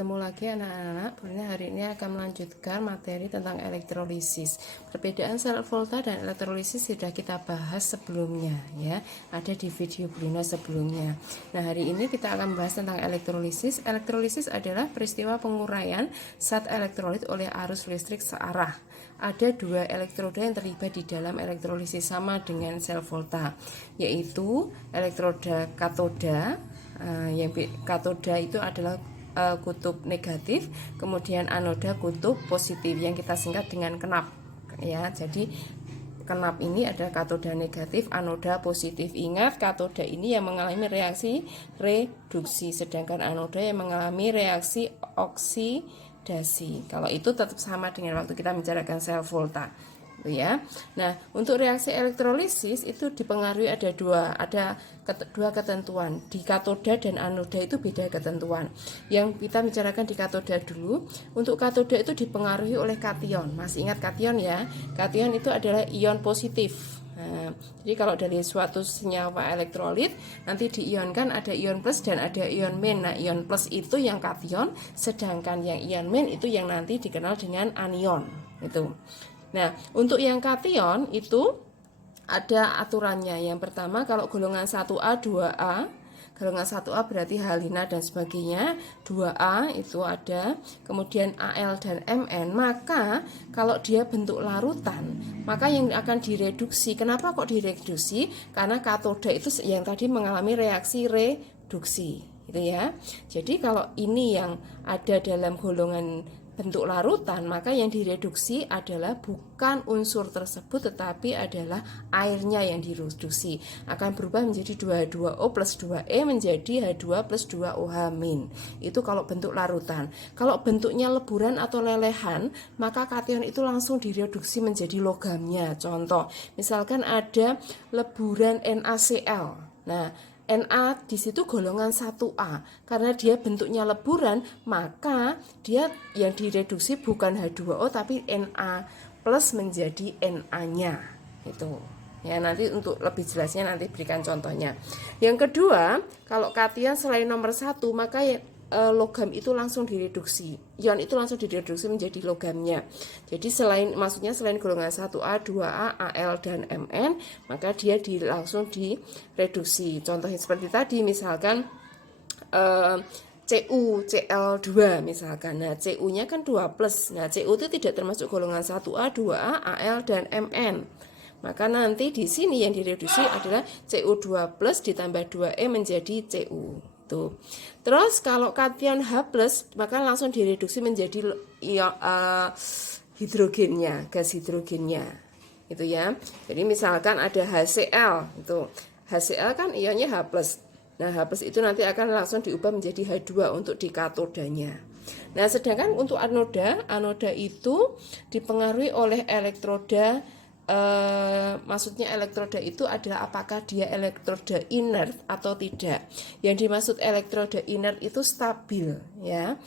Bertemu lagi anak-anak. Bunda hari ini akan melanjutkan materi tentang elektrolisis. Perbedaan sel volta dan elektrolisis sudah kita bahas sebelumnya ya. Ada di video Bruna sebelumnya. Nah, hari ini kita akan membahas tentang elektrolisis. Elektrolisis adalah peristiwa penguraian zat elektrolit oleh arus listrik searah. Ada dua elektroda yang terlibat di dalam elektrolisis sama dengan sel volta, yaitu elektroda katoda. Yang katoda itu adalah kutub negatif, kemudian anoda kutub positif yang kita singkat dengan kenap ya. Jadi kenap ini adalah katoda negatif, anoda positif. Ingat, katoda ini yang mengalami reaksi reduksi, sedangkan anoda yang mengalami reaksi oksidasi. Kalau itu tetap sama dengan waktu kita membicarakan sel volta ya. Nah, untuk reaksi elektrolisis itu dipengaruhi ada dua ketentuan. Di katoda dan anoda itu beda ketentuan. Yang kita bicarakan di katoda dulu. Untuk katoda itu dipengaruhi oleh kation. Masih ingat kation ya? Kation itu adalah ion positif. Nah, jadi kalau dari suatu senyawa elektrolit nanti diionkan ada ion plus dan ada ion min. Nah, ion plus itu yang kation, sedangkan yang ion min itu yang nanti dikenal dengan anion. Itu. Nah, untuk yang kation itu ada aturannya. Yang pertama, kalau golongan 1A, 2A, golongan 1A berarti halina dan sebagainya, 2A itu ada, kemudian Al dan Mn, maka kalau dia bentuk larutan, maka yang akan direduksi. Kenapa kok direduksi? Karena katoda itu yang tadi mengalami reaksi reduksi, gitu ya. Jadi kalau ini yang ada dalam golongan bentuk larutan, maka yang direduksi adalah bukan unsur tersebut tetapi adalah airnya yang direduksi, akan berubah menjadi 2H2O plus 2E menjadi H2 plus 2OH-. Itu kalau bentuk larutan. Kalau bentuknya leburan atau lelehan, maka kation itu langsung direduksi menjadi logamnya. Contoh, misalkan ada leburan NaCl. Nah, Na di situ golongan 1A. Karena dia bentuknya leburan, maka dia yang direduksi bukan H2O tapi Na plus menjadi Na-nya. Itu. Ya, nanti untuk lebih jelasnya nanti berikan contohnya. Yang kedua, kalau kation selain nomor 1, maka logam itu langsung direduksi. Ion itu langsung direduksi menjadi logamnya. Jadi selain golongan 1A, 2A, Al dan Mn, maka dia langsung direduksi. Contohnya seperti tadi, misalkan Cu, Cl2 misalkan. Nah, Cu-nya kan 2+. Nah, Cu itu tidak termasuk golongan 1A, 2A, Al dan Mn. Maka nanti di sini yang direduksi adalah Cu2+ ditambah 2E menjadi Cu. Tuh. Terus kalau kation H+, maka langsung direduksi menjadi hidrogennya, gas hidrogennya. Itu ya. Jadi misalkan ada HCl, itu HCl kan ionnya H+. Nah, H+ itu nanti akan langsung diubah menjadi H2 untuk di katodanya. Nah, sedangkan untuk anoda itu dipengaruhi oleh elektroda. Maksudnya elektroda itu adalah apakah dia elektroda inert atau tidak. Yang dimaksud elektroda inert itu stabil ya.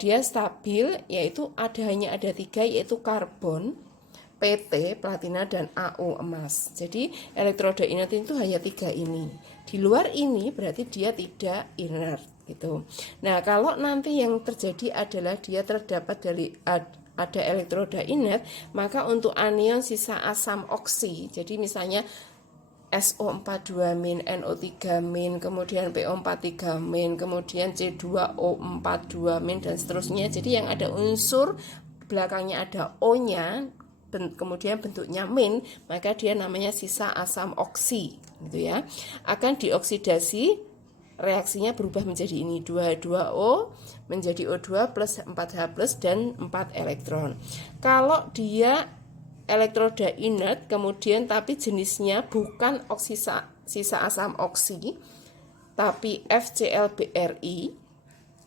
Dia stabil, yaitu hanya ada 3, yaitu karbon, PT platina dan AO emas. Jadi elektroda inert itu hanya 3 ini. Di luar ini berarti dia tidak inert gitu. Nah, kalau nanti yang terjadi adalah dia terdapat dari ada elektroda inert, maka untuk anion sisa asam oksi, jadi misalnya SO42-, NO3-, kemudian PO43-, kemudian C2O42- dan seterusnya. Jadi yang ada unsur belakangnya ada O-nya, kemudian bentuknya min, maka dia namanya sisa asam oksi, gitu ya. Akan dioksidasi, reaksinya berubah menjadi ini 2H2O menjadi O2 plus 4H plus dan 4 elektron. Kalau dia elektroda inert kemudian tapi jenisnya bukan sisa asam oksi tapi FClBrI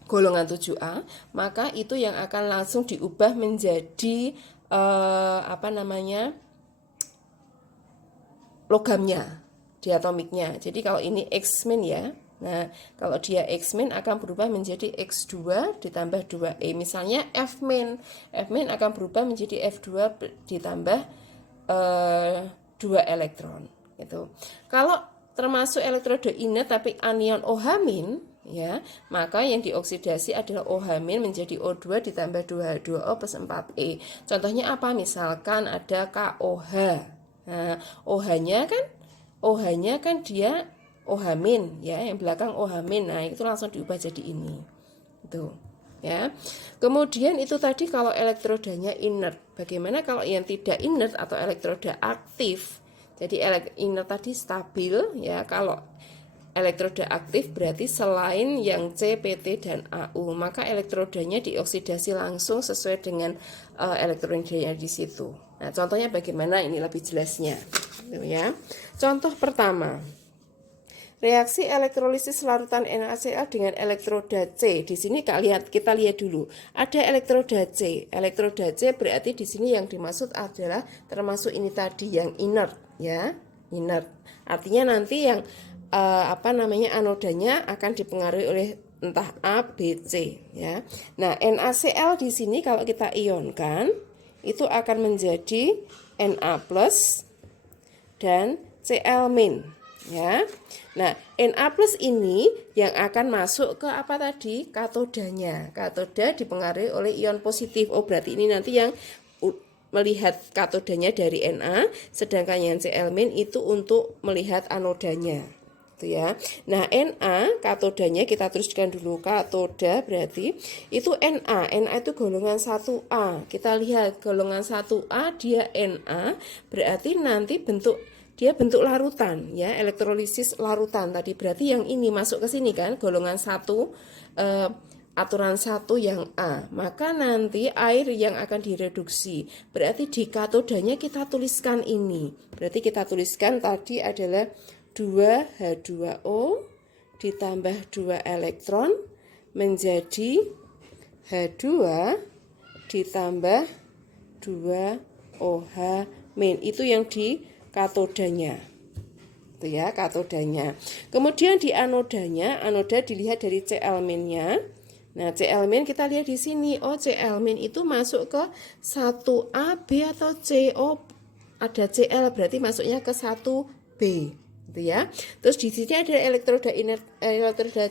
golongan 7A, maka itu yang akan langsung diubah menjadi logamnya, diatomiknya. Jadi kalau ini X- ya. Nah, kalau dia X- akan berubah menjadi X2 ditambah 2E. Misalnya F- akan berubah menjadi F2 ditambah 2 elektron gitu. Kalau termasuk elektroda inert tapi anion OH-, ya. Maka yang dioksidasi adalah OH- menjadi O2 ditambah 2H2O plus 4E. Contohnya apa? Misalkan ada KOH. Nah, OH-nya kan dia OH- ya, yang belakang OH-. Nah, itu langsung diubah jadi ini. Itu, ya. Kemudian itu tadi kalau elektrodanya inert. Bagaimana kalau yang tidak inert atau elektroda aktif? Jadi inert tadi stabil, ya. Kalau elektroda aktif berarti selain yang C, PT, dan AU, maka elektrodanya dioksidasi langsung sesuai dengan elektrodanya di situ. Nah, contohnya bagaimana ini lebih jelasnya, gitu ya. Contoh pertama, reaksi elektrolisis larutan NaCl dengan elektroda C. Di sini kita lihat dulu. Ada elektroda C. Elektroda C berarti di sini yang dimaksud adalah termasuk ini tadi yang inert, ya, inert. Artinya nanti yang anodanya akan dipengaruhi oleh entah A, B, C, ya. Nah, NaCl di sini kalau kita ionkan itu akan menjadi Na+ dan Cl-, ya. Nah, Na+ ini yang akan masuk ke apa tadi? Katodanya. Katoda dipengaruhi oleh ion positif. Oh, berarti ini nanti yang melihat katodanya dari Na, sedangkan yang Cl- itu untuk melihat anodanya. Itu ya. Nah, Na katodanya kita teruskan dulu. Katoda berarti itu Na. Na itu golongan 1A. Kita lihat golongan 1A dia Na, berarti nanti bentuk larutan, ya, elektrolisis larutan tadi. Berarti yang ini masuk ke sini kan, golongan 1, aturan 1 yang A. Maka nanti air yang akan direduksi. Berarti di katodanya kita tuliskan ini. Berarti kita tuliskan tadi adalah 2H2O ditambah 2 elektron menjadi H2 ditambah 2 OH-. Itu yang di katodanya. Itu ya, katodanya. Kemudian di anodanya, anoda dilihat dari Cl-nya. Nah, Cl- kita lihat di sini. Oh, Cl- itu masuk ke 1A, B atau C. Oh, ada Cl berarti masuknya ke 1B. Gitu ya. Terus di sini ada elektroda inert, elektroda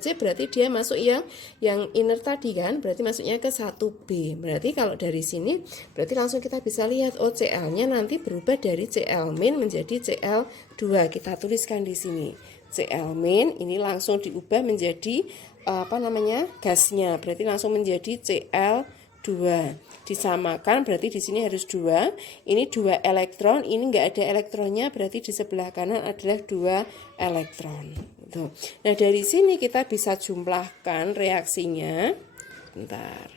C berarti dia masuk yang inert tadi kan, berarti masuknya ke 1B. Berarti kalau dari sini berarti langsung kita bisa lihat, oh, Cl-nya nanti berubah dari Cl- menjadi Cl2. Kita tuliskan di sini. Cl- ini langsung diubah menjadi gasnya, berarti langsung menjadi Cl2. Disamakan berarti di sini harus 2. Ini 2 elektron, ini enggak ada elektronnya, berarti di sebelah kanan adalah 2 elektron. Tuh. Nah, dari sini kita bisa jumlahkan reaksinya. Bentar.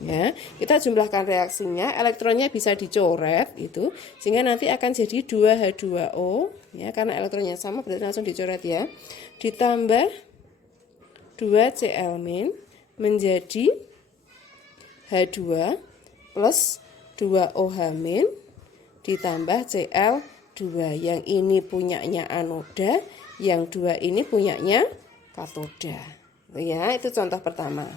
Ya, kita jumlahkan reaksinya, elektronnya bisa dicoret itu, sehingga nanti akan jadi 2H2O, ya, karena elektronnya sama berarti langsung dicoret ya. Ditambah 2 Cl- menjadi H2 plus 2 OH- ditambah Cl2. Yang ini punyanya anoda, yang 2 ini punyanya katoda. Ya, itu contoh pertama.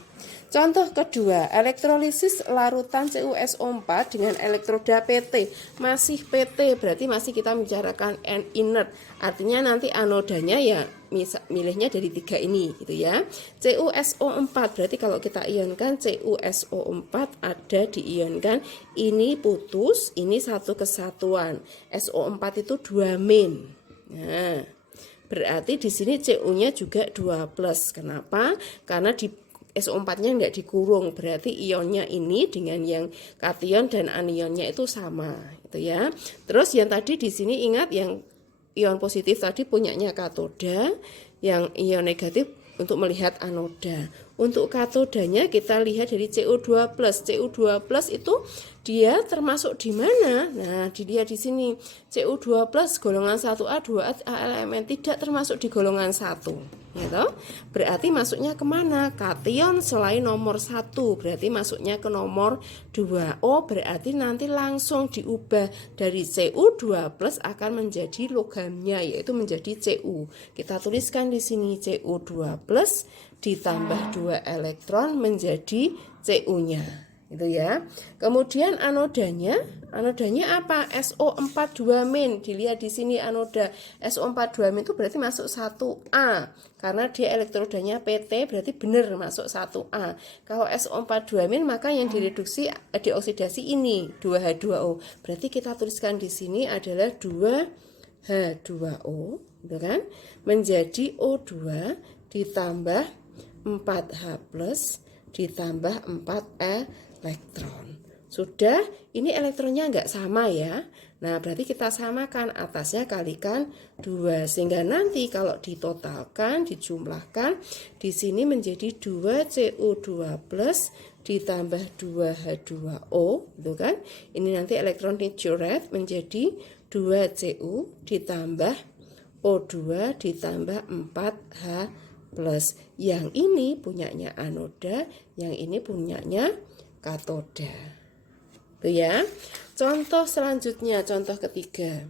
Contoh kedua, elektrolisis larutan CuSO4 dengan elektroda PT. Masih PT, berarti masih kita membicarakan inert. Artinya nanti anodanya ya milihnya dari 3 ini gitu ya. CuSO4 berarti kalau kita ionkan CuSO4 ada diionkan, ini putus, ini satu kesatuan. SO4 itu 2-. Nah, berarti di sini Cu-nya juga 2+. Kenapa? Karena di SO4-nya enggak dikurung, berarti ionnya ini dengan yang kation dan anionnya itu sama, gitu ya. Terus yang tadi di sini ingat yang ion positif tadi punyanya katoda, yang ion negatif untuk melihat anoda. Untuk katodanya kita lihat dari Cu2+. Cu2+ itu dia termasuk di mana? Nah, dilihat di sini. Cu2+ golongan 1A, 2A elemen tidak termasuk di golongan 1. Gitu. Berarti masuknya kemana? Kation selain nomor 1, berarti masuknya ke nomor 2. Oh, berarti nanti langsung diubah dari Cu2+ akan menjadi logamnya, yaitu menjadi Cu. Kita tuliskan di sini Cu2+ ditambah 2 elektron menjadi Cu-nya. Itu ya. Kemudian anodanya apa? SO42-. Dilihat di sini anoda SO42- itu berarti masuk 1A. Karena dia elektrodanya PT berarti benar masuk 1A. Kalau SO42- maka yang direduksi dioksidasi ini 2H2O. Berarti kita tuliskan di sini adalah 2H2O, gitu kan? Menjadi O2 ditambah 4H+ ditambah 4 elektron. Sudah, ini elektronnya enggak sama ya. Nah, berarti kita samakan, atasnya kalikan 2. Sehingga nanti kalau ditotalkan, dijumlahkan, di sini menjadi 2CO2+ ditambah 2H2O, gitu kan? Ini nanti elektron dicoret menjadi 2Cu ditambah O2 ditambah 4H+. Yang ini punyanya anoda, yang ini punyanya katoda. Itu ya. Contoh selanjutnya, contoh ketiga.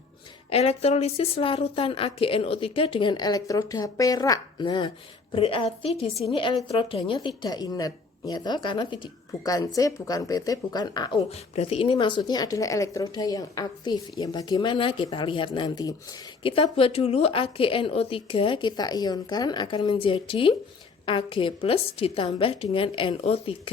Elektrolisis larutan AgNO3 dengan elektroda perak. Nah, berarti di sini elektrodanya tidak inert. Ya toh, karena bukan C, bukan PT, bukan AU. Berarti ini maksudnya adalah elektroda yang aktif. Yang bagaimana kita lihat nanti. Kita buat dulu AgNO3, kita ionkan akan menjadi Ag+ ditambah dengan NO3-.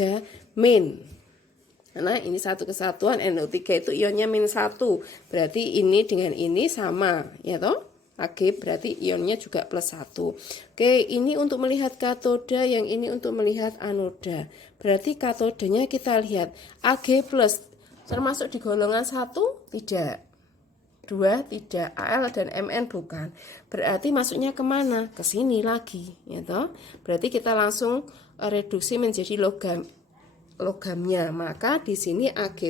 Karena ini satu kesatuan, NO3 itu ionnya -1. Berarti ini dengan ini sama, ya toh? Ag berarti ionnya juga +1. Oke, ini untuk melihat katoda, yang ini untuk melihat anoda. Berarti katodanya kita lihat Ag+, termasuk di golongan 1? Tidak. 2 tidak, Al dan Mn bukan. Berarti masuknya kemana? Ke sini lagi, ya toh? Berarti kita langsung reduksi menjadi logamnya. Maka di sini Ag+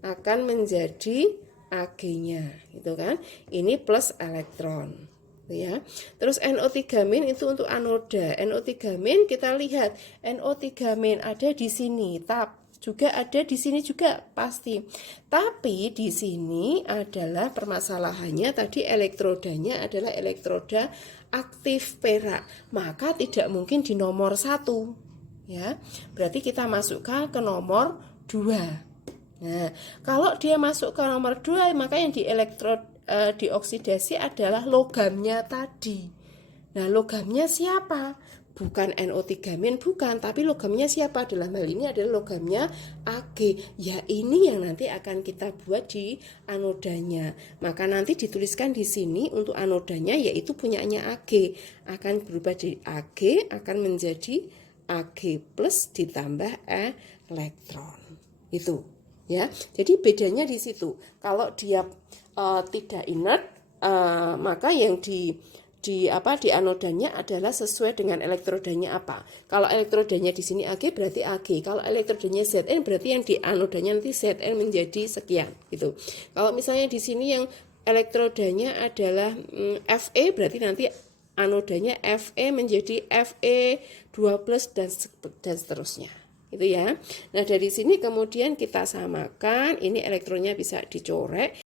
akan menjadi Ag-nya, gitu kan? Ini plus elektron, ya. Terus NO3- itu untuk anoda. NO3- kita lihat NO3- ada di sini, juga ada di sini juga pasti. Tapi di sini adalah permasalahannya tadi elektrodanya adalah elektroda aktif perak, maka tidak mungkin di nomor 1. Ya. Berarti kita masukkan ke nomor 2. Nah, kalau dia masuk ke nomor 2, maka yang dioksidasi adalah logamnya tadi. Nah, logamnya siapa? Bukan NO3-, bukan, tapi logamnya siapa? Dalam hal ini adalah logamnya Ag. Ya, ini yang nanti akan kita buat di anodanya. Maka nanti dituliskan di sini untuk anodanya yaitu punyanya Ag. Akan berubah dari Ag akan menjadi Ag+ ditambah elektron. Itu, ya. Jadi bedanya di situ. Kalau dia tidak inert, maka yang di anodanya adalah sesuai dengan elektrodanya apa. Kalau elektrodanya di sini Ag berarti Ag. Kalau elektrodanya Zn berarti yang di anodanya nanti Zn menjadi sekian gitu. Kalau misalnya di sini yang elektrodanya adalah Fe berarti nanti anodanya Fe menjadi Fe2+ dan seterusnya. Itu ya. Nah, dari sini kemudian kita samakan, ini elektronnya bisa dicoret.